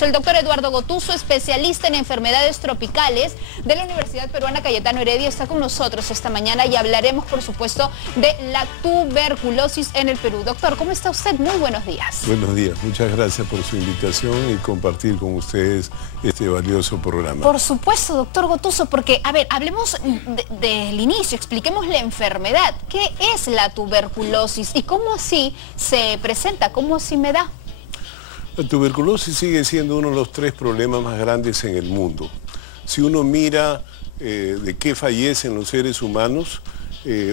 El doctor Eduardo Gotuso, especialista en enfermedades tropicales de la Universidad Peruana Cayetano Heredia, está con nosotros esta mañana y hablaremos, por supuesto, de la tuberculosis en el Perú. Doctor, ¿cómo está usted? Muy buenos días. Buenos días, muchas gracias por su invitación y compartir con ustedes este valioso programa. Por supuesto, doctor Gotuso, porque, a ver, hablemos del inicio, expliquemos la enfermedad. ¿Qué es la tuberculosis y cómo así se presenta? ¿Cómo así me da? La tuberculosis sigue siendo uno de los 3 problemas más grandes en el mundo. Si uno mira de qué fallecen los seres humanos,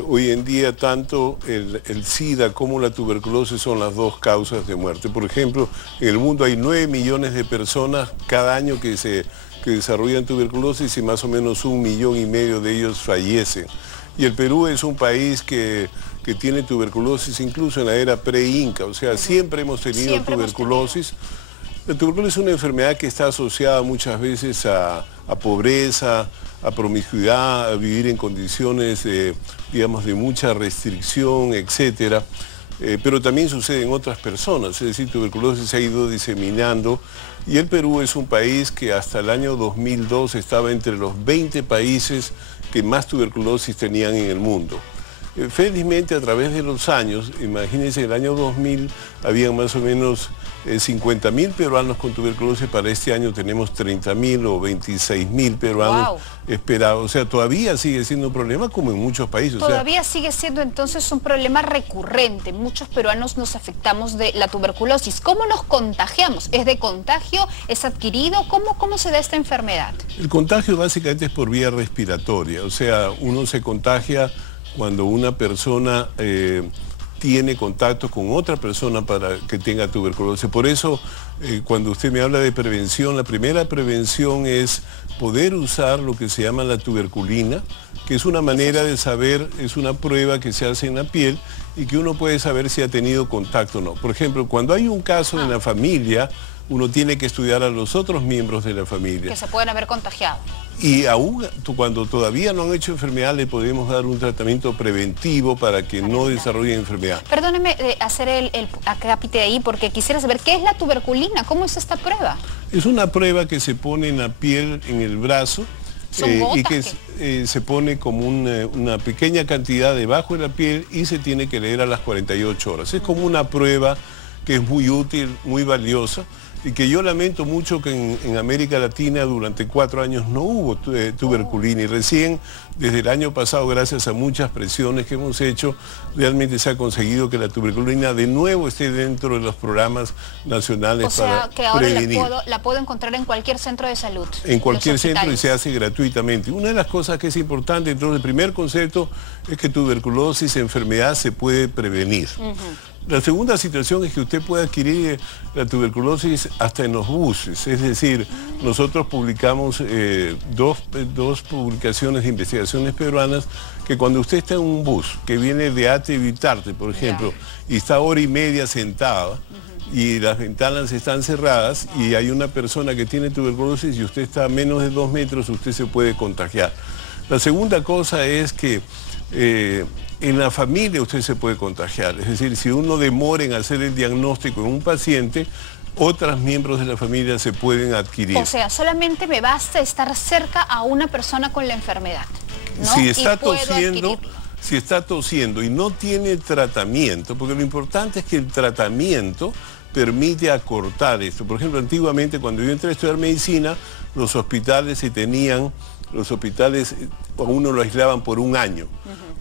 hoy en día tanto el SIDA como la tuberculosis son las 2 causas de muerte. Por ejemplo, en el mundo hay 9 millones de personas cada año que desarrollan tuberculosis y más o menos 1,5 millones de ellos fallecen. Y el Perú es un país que tiene tuberculosis incluso en la era pre-inca, o sea, siempre hemos tenido tuberculosis. La tuberculosis es una enfermedad que está asociada muchas veces a pobreza, a promiscuidad, a vivir en condiciones, digamos, de mucha restricción, etcétera. Pero también sucede en otras personas, es decir, tuberculosis se ha ido diseminando y el Perú es un país que hasta el año 2002 estaba entre los 20 países que más tuberculosis tenían en el mundo. Felizmente a través de los años, imagínense, en el año 2000 había más o menos 50.000 peruanos con tuberculosis, para este año tenemos 30.000 o 26.000 peruanos esperados. O sea, todavía sigue siendo un problema como en muchos países. Todavía sigue siendo entonces un problema recurrente. Muchos peruanos nos afectamos de la tuberculosis. ¿Cómo nos contagiamos? ¿Es de contagio? ¿Es adquirido? ¿Cómo se da esta enfermedad? El contagio básicamente es por vía respiratoria. O sea, uno se contagia cuando una persona tiene contacto con otra persona para que tenga tuberculosis. Por eso, cuando usted me habla de prevención, la primera prevención es poder usar lo que se llama la tuberculina, que es una manera de saber, es una prueba que se hace en la piel y que uno puede saber si ha tenido contacto o no. Por ejemplo, cuando hay un caso en la familia, uno tiene que estudiar a los otros miembros de la familia. Que se pueden haber contagiado. Y aún cuando todavía no han hecho enfermedad, le podemos dar un tratamiento preventivo para que no desarrollen enfermedad. Perdóneme hacer el acápite ahí, porque quisiera saber, ¿qué es la tuberculina? ¿Cómo es esta prueba? Es una prueba que se pone en la piel, en el brazo, y que se pone como una pequeña cantidad debajo de la piel y se tiene que leer a las 48 horas. Es como una prueba que es muy útil, muy valiosa, y que yo lamento mucho que en América Latina durante 4 años no hubo tuberculina, y recién desde el año pasado, gracias a muchas presiones que hemos hecho, realmente se ha conseguido que la tuberculina de nuevo esté dentro de los programas nacionales para prevenir. O sea, que ahora la puedo encontrar en cualquier centro de salud. En cualquier centro, y se hace gratuitamente. Una de las cosas que es importante, entonces, el primer concepto es que tuberculosis, enfermedad, se puede prevenir. La segunda situación es que usted puede adquirir la tuberculosis hasta en los buses, es decir, nosotros publicamos dos publicaciones de investigaciones peruanas que cuando usted está en un bus que viene de Ate y Vitarte, por ejemplo, y está 1 hora sentada, y las ventanas están cerradas y hay una persona que tiene tuberculosis y usted está a menos de 2 metros, usted se puede contagiar. La segunda cosa es que en la familia usted se puede contagiar, es decir, si uno demora en hacer el diagnóstico en un paciente, otros miembros de la familia se pueden adquirir. O sea, solamente me basta estar cerca a una persona con la enfermedad, ¿no? Si está tosiendo y no tiene tratamiento, porque lo importante es que el tratamiento permite acortar esto. Por ejemplo, antiguamente cuando yo entré a estudiar medicina, los hospitales a uno lo aislaban por 1 año.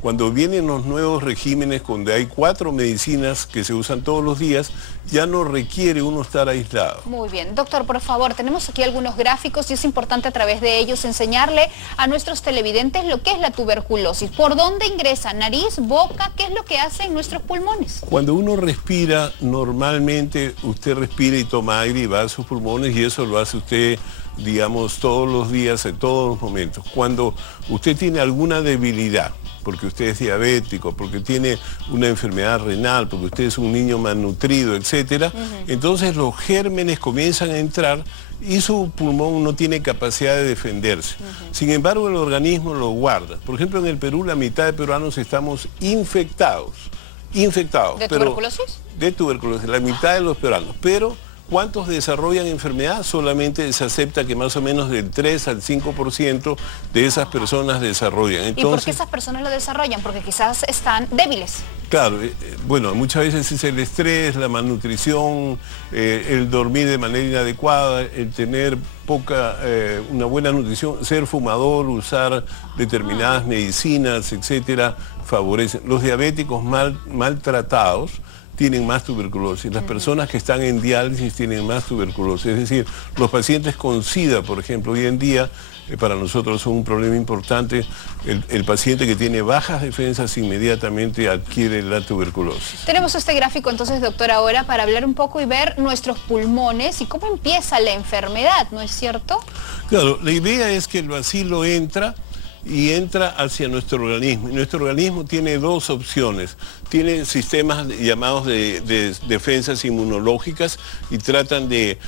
Cuando vienen los nuevos regímenes donde hay 4 medicinas que se usan todos los días, ya no requiere uno estar aislado. Muy bien. Doctor, por favor, tenemos aquí algunos gráficos y es importante a través de ellos enseñarle a nuestros televidentes lo que es la tuberculosis. ¿Por dónde ingresa? ¿Nariz, boca? ¿Qué es lo que hace en nuestros pulmones? Cuando uno respira, normalmente usted respira y toma aire y va a sus pulmones, y eso lo hace usted, digamos, todos los días, en todos los momentos. Cuando usted tiene alguna debilidad, porque usted es diabético, porque tiene una enfermedad renal, porque usted es un niño malnutrido, etcétera, entonces los gérmenes comienzan a entrar y su pulmón no tiene capacidad de defenderse. Sin embargo, el organismo lo guarda. Por ejemplo, en el Perú, la mitad de peruanos estamos infectados. ¿De tuberculosis? De tuberculosis, la mitad de los peruanos. Pero ¿Cuántos desarrollan enfermedad? Solamente se acepta que más o menos del 3 al 5% de esas personas desarrollan. Entonces, ¿y por qué esas personas lo desarrollan? Porque quizás están débiles. Claro, bueno, muchas veces es el estrés, la malnutrición, el dormir de manera inadecuada, el tener una buena nutrición, ser fumador, usar determinadas medicinas, etcétera, favorecen. Los diabéticos maltratados tienen más tuberculosis. Las personas que están en diálisis tienen más tuberculosis. Es decir, los pacientes con SIDA, por ejemplo, hoy en día, para nosotros es un problema importante. El paciente que tiene bajas defensas inmediatamente adquiere la tuberculosis. Tenemos este gráfico entonces, doctor, ahora para hablar un poco y ver nuestros pulmones y cómo empieza la enfermedad, ¿no es cierto? Claro, la idea es que el bacilo entra hacia nuestro organismo. Y nuestro organismo tiene dos opciones. Tiene sistemas llamados de defensas inmunológicas y tratan de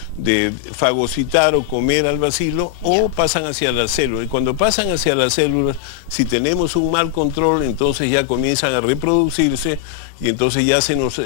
fagocitar o comer al bacilo, o pasan hacia las células. Y cuando pasan hacia las células, si tenemos un mal control, entonces ya comienzan a reproducirse y entonces ya se nos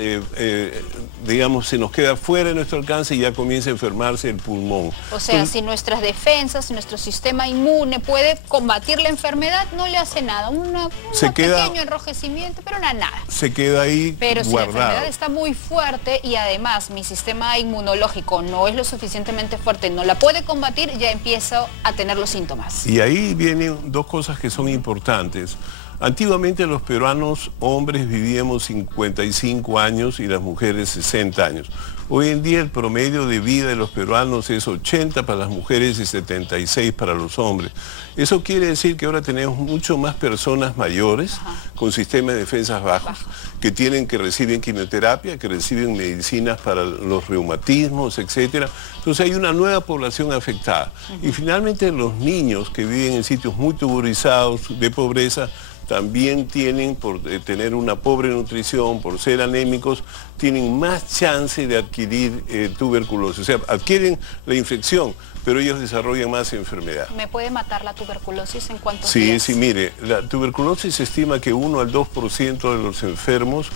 queda fuera de nuestro alcance y ya comienza a enfermarse el pulmón. O sea, si nuestras defensas, si nuestro sistema inmune puede combatir la enfermedad, no le hace nada. Un pequeño enrojecimiento, pero nada. Se queda ahí pero guardado. Si la enfermedad está muy fuerte y además mi sistema inmunológico no es lo suficientemente fuerte, no la puede combatir, ya empiezo a tener los síntomas. Y ahí vienen dos cosas que son importantes. Antiguamente los peruanos hombres vivíamos 55 años y las mujeres 60 años. Hoy en día el promedio de vida de los peruanos es 80 para las mujeres y 76 para los hombres. Eso quiere decir que ahora tenemos mucho más personas mayores con sistemas de defensas bajos que reciben quimioterapia, que reciben medicinas para los reumatismos, etc. Entonces hay una nueva población afectada. Y finalmente los niños que viven en sitios muy tuburizados de pobreza también tienen, por tener una pobre nutrición, por ser anémicos, tienen más chance de adquirir tuberculosis. O sea, adquieren la infección, pero ellos desarrollan más enfermedad. ¿Me puede matar la tuberculosis en cuántos días? Sí, mire, la tuberculosis se estima que 1 al 2% de los enfermos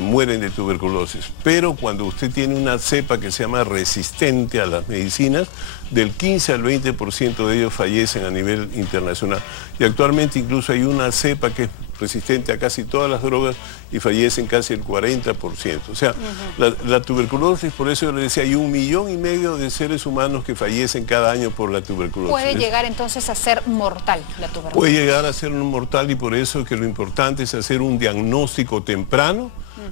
mueren de tuberculosis, pero cuando usted tiene una cepa que se llama resistente a las medicinas, del 15 al 20% de ellos fallecen a nivel internacional. Y actualmente incluso hay una cepa que es resistente a casi todas las drogas y fallecen casi el 40%. O sea, la tuberculosis, por eso yo le decía, hay 1,5 millones de seres humanos que fallecen cada año por la tuberculosis. ¿Puede llegar entonces a ser mortal la tuberculosis? Puede llegar a ser mortal, y por eso que lo importante es hacer un diagnóstico temprano,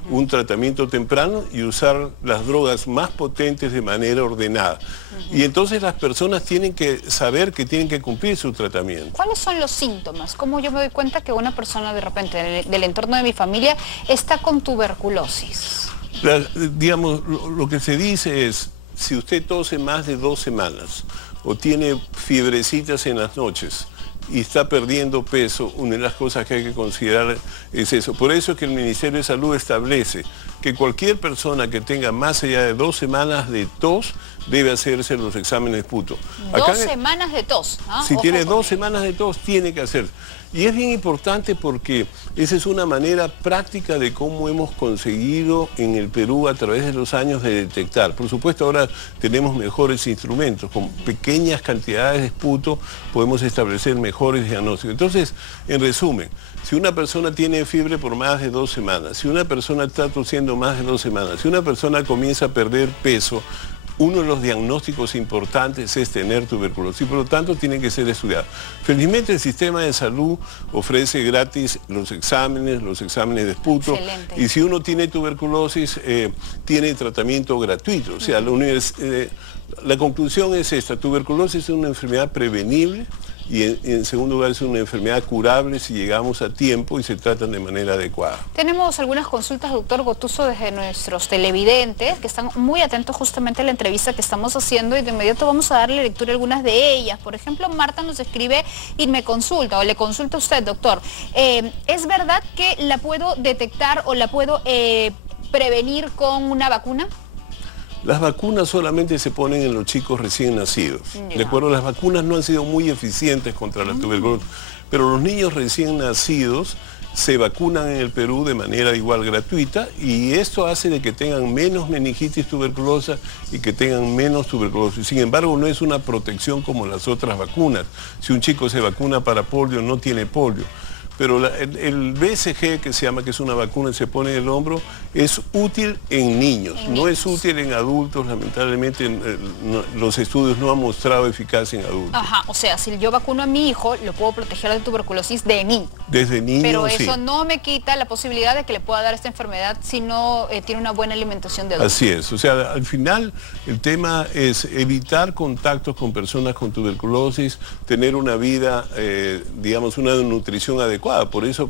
un tratamiento temprano y usar las drogas más potentes de manera ordenada. Y entonces las personas tienen que saber que tienen que cumplir su tratamiento. ¿Cuáles son los síntomas? ¿Cómo yo me doy cuenta que una persona de repente del entorno de mi familia está con tuberculosis? Digamos, lo que se dice es, si usted tose más de 2 semanas o tiene fiebrecitas en las noches y está perdiendo peso, una de las cosas que hay que considerar es eso. Por eso es que el Ministerio de Salud establece que cualquier persona que tenga más allá de 2 semanas de tos debe hacerse los exámenes PUTO. 2 semanas de tos. Si tiene 2 semanas de tos, tiene que hacer. Y es bien importante porque esa es una manera práctica de cómo hemos conseguido en el Perú a través de los años de detectar. Por supuesto, ahora tenemos mejores instrumentos. Con pequeñas cantidades de PUTO podemos establecer mejores diagnósticos. Entonces, en resumen, si una persona tiene fiebre por más de 2 semanas, si una persona está tosiendo más de 2 semanas, si una persona comienza a perder peso, uno de los diagnósticos importantes es tener tuberculosis y por lo tanto tiene que ser estudiado. Felizmente el sistema de salud ofrece gratis los exámenes de PUTO. Excelente. Y si uno tiene tuberculosis, tiene tratamiento gratuito. O sea, la conclusión es esta: tuberculosis es una enfermedad prevenible y en segundo lugar es una enfermedad curable si llegamos a tiempo y se tratan de manera adecuada. Tenemos algunas consultas, doctor Gotuso, desde nuestros televidentes que están muy atentos justamente a la entrevista que estamos haciendo, y de inmediato vamos a darle lectura a algunas de ellas. Por ejemplo, Marta nos escribe y me consulta, o le consulta a usted, doctor. ¿Es verdad que la puedo detectar o la puedo prevenir con una vacuna? Las vacunas solamente se ponen en los chicos recién nacidos. ¿De acuerdo? Las vacunas no han sido muy eficientes contra la tuberculosis, pero los niños recién nacidos se vacunan en el Perú de manera igual gratuita, y esto hace de que tengan menos meningitis tuberculosa y que tengan menos tuberculosis. Sin embargo, no es una protección como las otras vacunas. Si un chico se vacuna para polio, no tiene polio. Pero el BCG, que se llama, que es una vacuna que se pone en el hombro, es útil en niños, no es útil en adultos. Lamentablemente los estudios no han mostrado eficacia en adultos. Ajá, o sea, si yo vacuno a mi hijo, lo puedo proteger de tuberculosis de niño. Desde niño, pero sí. eso no me quita la posibilidad de que le pueda dar esta enfermedad si no tiene una buena alimentación de adulto. Así es, o sea, al final el tema es evitar contactos con personas con tuberculosis, tener una vida, digamos, una nutrición adecuada. Por eso,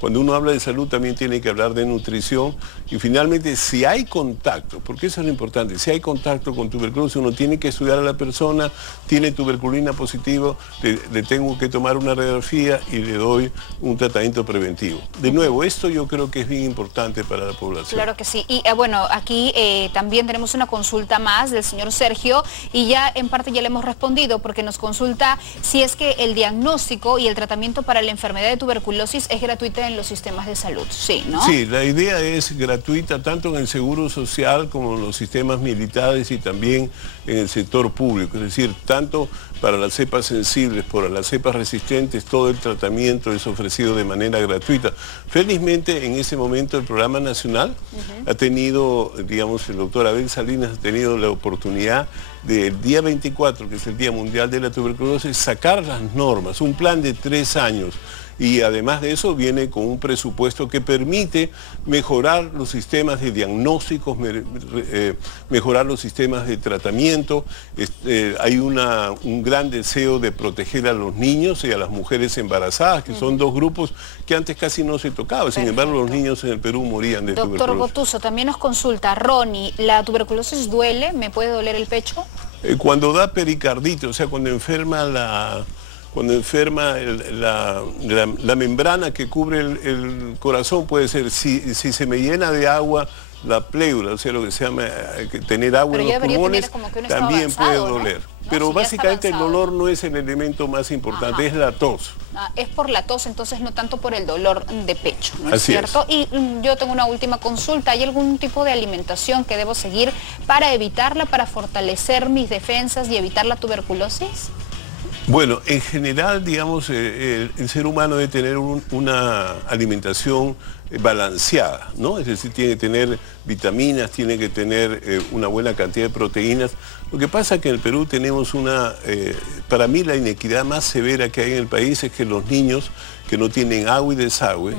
cuando uno habla de salud también tiene que hablar de nutrición, y finalmente si hay contacto, porque eso es lo importante, si hay contacto con tuberculosis, uno tiene que estudiar a la persona, tiene tuberculina positivo, le tengo que tomar una radiografía y le doy un tratamiento preventivo. De nuevo, esto yo creo que es bien importante para la población. Claro que sí. Y bueno, aquí también tenemos una consulta más del señor Sergio, y ya en parte ya le hemos respondido, porque nos consulta si es que el diagnóstico y el tratamiento para la enfermedad de tuberculosis es gratuita en los sistemas de salud. Sí, ¿no? Sí, la idea es gratuita tanto en el Seguro Social como en los sistemas militares y también en el sector público. Es decir, tanto para las cepas sensibles, para las cepas resistentes, todo el tratamiento es ofrecido de manera gratuita. Felizmente, en ese momento el Programa Nacional ha tenido, digamos, el doctor Abel Salinas ha tenido la oportunidad del día 24, que es el Día Mundial de la Tuberculosis, sacar las normas, un plan de 3 años. Y además de eso viene con un presupuesto que permite mejorar los sistemas de diagnósticos, mejorar los sistemas de tratamiento. Hay un gran deseo de proteger a los niños y a las mujeres embarazadas, que son dos grupos que antes casi no se tocaban. Sin embargo, los niños en el Perú morían de tuberculosis. Doctor Gotuso, también nos consulta Ronnie, ¿la tuberculosis duele? ¿Me puede doler el pecho? Cuando da pericardite, o sea, cuando enferma la membrana que cubre el corazón, puede ser, si se me llena de agua la pleura, o sea, lo que se llama tener agua en los pulmones, también puede doler. ¿No? Pero básicamente el dolor no es el elemento más importante, es la tos. Es por la tos, entonces no tanto por el dolor de pecho, ¿no es Así cierto? Y yo tengo una última consulta. ¿Hay algún tipo de alimentación que debo seguir para evitarla, para fortalecer mis defensas y evitar la tuberculosis? Bueno, en general, digamos, el ser humano debe tener una alimentación balanceada, ¿no? Es decir, tiene que tener vitaminas, tiene que tener una buena cantidad de proteínas. Lo que pasa es que en el Perú tenemos para mí la inequidad más severa que hay en el país es que los niños que no tienen agua y desagüe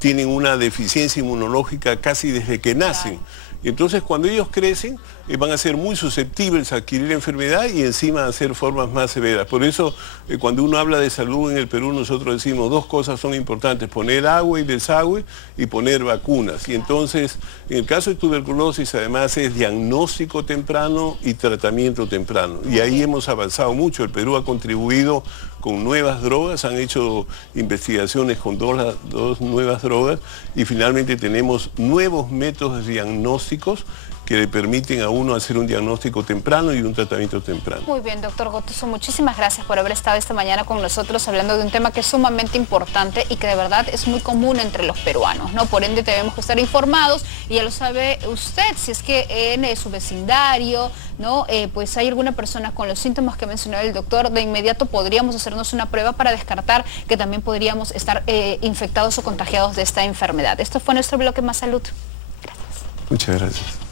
tienen una deficiencia inmunológica casi desde que nacen. Y entonces cuando ellos crecen van a ser muy susceptibles a adquirir enfermedad y encima a hacer formas más severas. Por eso cuando uno habla de salud en el Perú, nosotros decimos 2 cosas son importantes: poner agua y desagüe y poner vacunas. Y entonces en el caso de tuberculosis además es diagnóstico temprano y tratamiento temprano. Y ahí hemos avanzado mucho. El Perú ha contribuido con nuevas drogas, han hecho investigaciones con dos nuevas drogas, y finalmente tenemos nuevos métodos diagnósticos que le permiten a uno hacer un diagnóstico temprano y un tratamiento temprano. Muy bien, doctor Gotuso, muchísimas gracias por haber estado esta mañana con nosotros hablando de un tema que es sumamente importante y que de verdad es muy común entre los peruanos, ¿no? Por ende debemos estar informados, y ya lo sabe usted, si es que en su vecindario, ¿no? Pues hay alguna persona con los síntomas que mencionó el doctor, de inmediato podríamos hacernos una prueba para descartar que también podríamos estar infectados o contagiados de esta enfermedad. Esto fue nuestro bloque Más Salud. Gracias. Muchas gracias.